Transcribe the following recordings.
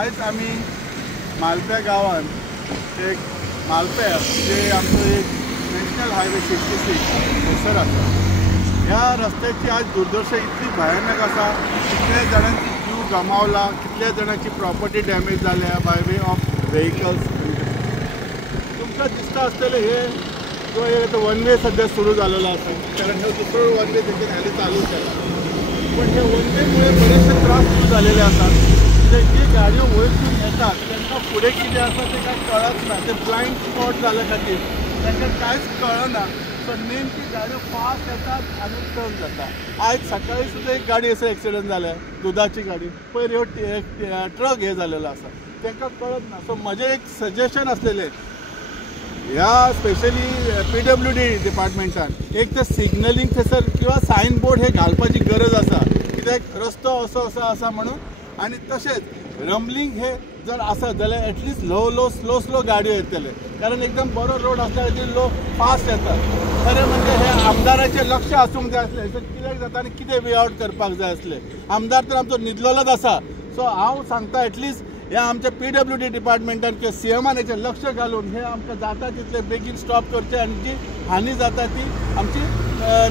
आज आम्ही मालप्या गावात एक मालप्या जे आमचं एक नॅशनल हायवे 66 थंयसर आसा. ह्या रस्त्याची आज दुर्दशा इतली भयानक आसा. कितल्या जाणांची जीव गमावला, कितल्या जाणांची प्रॉपर्टी डॅमेज जाल्या बाय वे ऑफ व्हेकल्स. तुमकां दिसता आसतलें हे जो एक वन वे सध्या सुरू झालेलो आसा, कारण हे दुसरो वन वे देखील हाली चालू केला. पण हे वन वेमुळे बरेचसे त्रास सुरू झालेले असतात. जी गाडयो वयरसून येतात त्यांना पुढे कितें आसा ते काय कळत ना. ते ब्लाइंड स्पॉट जाल्या खातीर तांकां कांयच कळना. सो नेमकी गाडयो फास्ट येतात आनी टर्न जाता. आज सकाळी सुद्दां एक गाडी असो एक्सिडंट जाल्या, दुधाची गाडी. पयर ह्यो ट्रक हे जालेलो आसा, तांकां कळत ना. सो म्हजें एक सजेशन आसलेलें ह्या स्पेशली PWD डिपार्टमेंटान एक तर सिग्नलिंग थंयसर किंवा सायन बोर्ड हे घालपाची गरज आसा, कित्याक रस्तो असो आसा म्हणून. आनी तशेंच रंबलिंग हे जर आसत जाल्यार एटलिस्ट स्लो गाडयो येतले, कारण एकदम बरो रोड आसता खातीर फास्ट येतात. खरें म्हणजे हे आमदाराचें लक्ष आसूंक जाय आसलें. कित्याक जाता आनी कितें वे आउट करपाक जाय आसलें. आमदार तर आमचो न्हिदलोच आसा. सो हांव सांगता एटलिस्ट ह्या आमच्या PWD डिपार्टमेंटान किंवा CMान हेचेर लक्ष घालून हे आमकां जाता तितले बेगीन स्टॉप करचे आनी जी हानी जाता ती आमची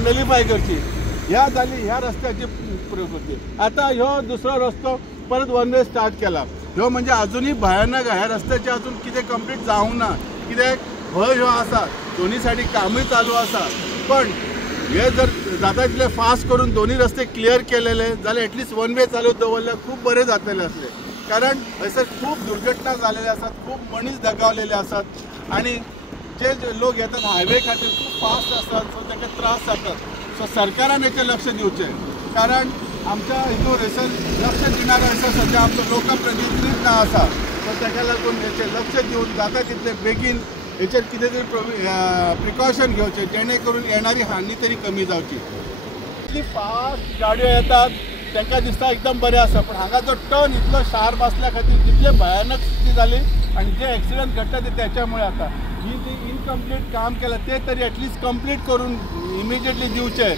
नलिफाय करची. ह्या जाली ह्या रस्त्याची प्रकृती. आतां ह्यो दुसरो रस्तो परत वन वे स्टार्ट केला. ह्यो म्हणजे अजुनूय भयानक आहे. ह्या रस्त्याचे अजून कितें कंप्लीट जावंक ना, कित्याक भंय ह्यो आसा. दोनी सायडी कामूय चालू आसा. पण हे जर जाता तितले फास्ट करून दोन्ही रस्ते क्लियर केलेले जाल्यार एटलिस्ट वन वे चालू दवरल्यार खूब बरें जातलें आसलें. कारण हयसर खूब दुर्घटना जालेले आसात, खूब मनीस दगावलेले आसात. आनी जे लोक येतात हायवे खातीर खूब फास्ट आसतात, सो तांकां त्रास जातात. सो सरकारान हेचेर लक्ष दिवचें, कारण आमच्या हितून हयसर लक्ष दिणारो हयसर सद्या आमचो लोकप्रतिनिधीच ना आसा. सो ताका लागून हेचेर लक्ष दिवन जाता तितले बेगीन हेचेर कितें तरी प्रिकॉशन घेवचें, जेणे करून येणारी हानी तरी कमी जावची. इतली फास्ट गाडयो येतात तांकां दिसता एकदम बरें आसा, पण हांगा जो टर्न इतलो शार्प आसल्या खातीर कितले भयानक स्थिती जाली. आनी जे एक्सिडंट घडटा ते त्याच्यामुळे आता. ही जी इनकम्प्लीट काम केलं ते तरी एटलिस्ट कंप्लीट करून इमिजिएटली दिवचे.